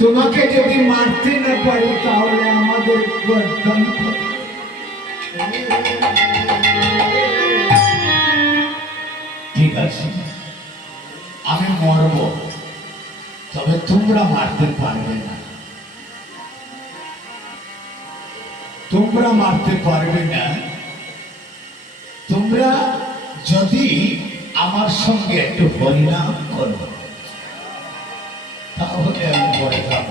তোমাকে যদি মারতে না পারি তাহলে আমাদের গর্দন ঠিক আছে, আমি মরব, তবে তোমরা মারতে পারবে না। তোমরা মারতে পারবে না। তোমরা যদি আমার সঙ্গে একটু হরিনাম করো তাহলে আমি মরে যাব।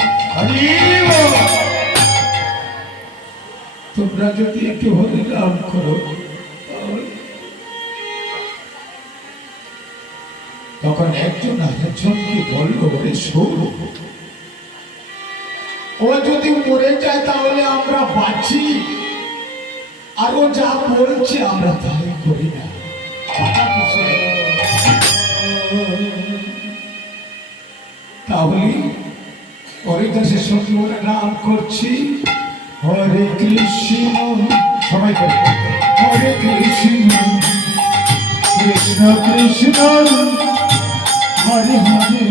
তোমরা যদি একটু হরিনাম করো তখন একজন আরেকজনকে বললো, রে শোন, ও যদি মরে যায় তাহলে আমরা বাঁচি, আর ও যা বলছে আমরা তাই করি না। তাহলে হরিদাসের সঙ্গে ওরা নাম করছি, হরে কৃষ্ণ, সবাই করে হরে কৃষ্ণ কৃষ্ণ কৃষ্ণ হরে হরে,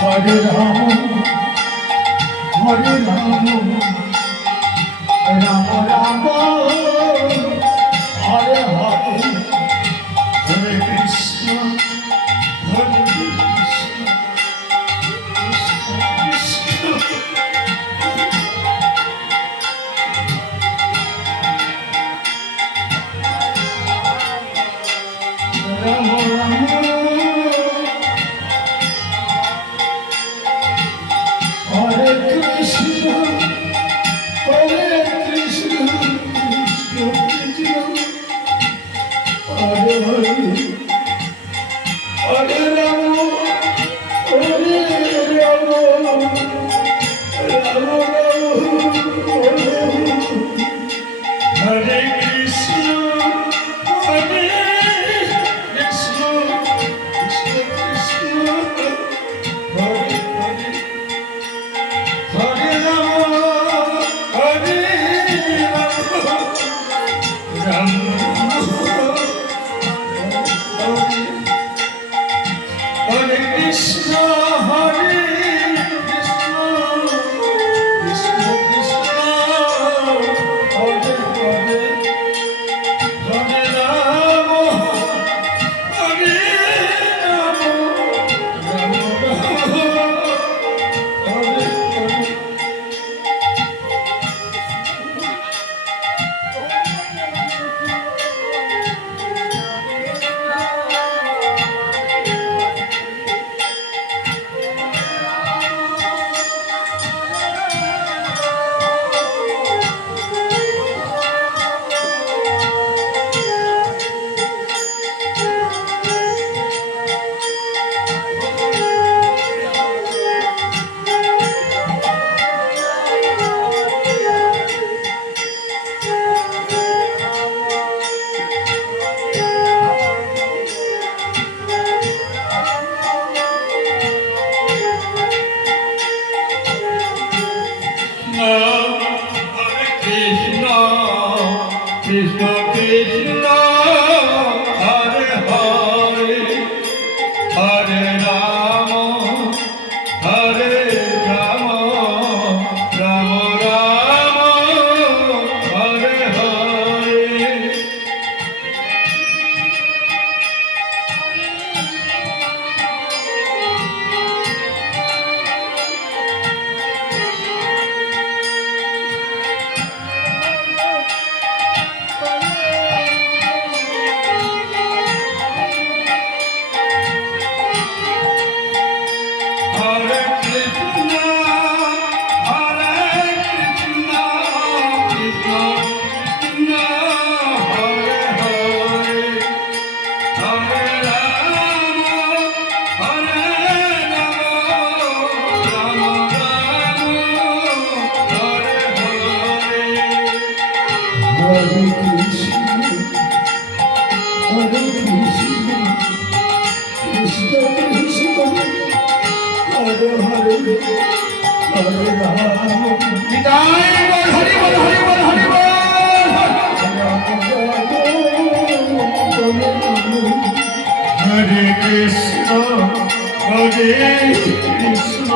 হরে রাম হরে রাম রাম রাম হরে হরে, হরে কৃষ্ণ হরে কৃষ্ণ কৃষ্ণ রাম রাম হরে কৃষ্ণ হরে কৃষ্ণ কৃষ্ণ কৃষ্ণ হরে হরে, হরে রাম হরে রাম রাম রাম হরে কৃষ্ণ হরে কৃষ্ণ কৃষ্ণ কৃষ্ণ হরে হরে, হরে রাম হরে রাম রাম হরে কৃষ্ণ হরে কৃষ্ণ কৃষ্ণ কৃষ্ণ হরে হরে, হরে রাম হরে রাম রাম রাম হরে হরে। কৃষ্ণ কৃষ্ণ কৃষ্ণ হরে হরে, হরে রাম হরে রাম রাম রাম হরে হরে, হরে কৃষ্ণ হরে কৃষ্ণ কৃষ্ণ কৃষ্ণ হরে হরে, হরে রাম হরে রাম রাম রাম হরে হরে, হরে কৃষ্ণ হরে কৃষ্ণ কৃষ্ণ কৃষ্ণ হরে হরে, হরে রাম বিদায় বল, হরি বল হরি বল হরি বল। হরে কৃষ্ণ হরে কৃষ্ণ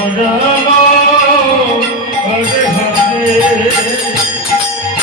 মোরা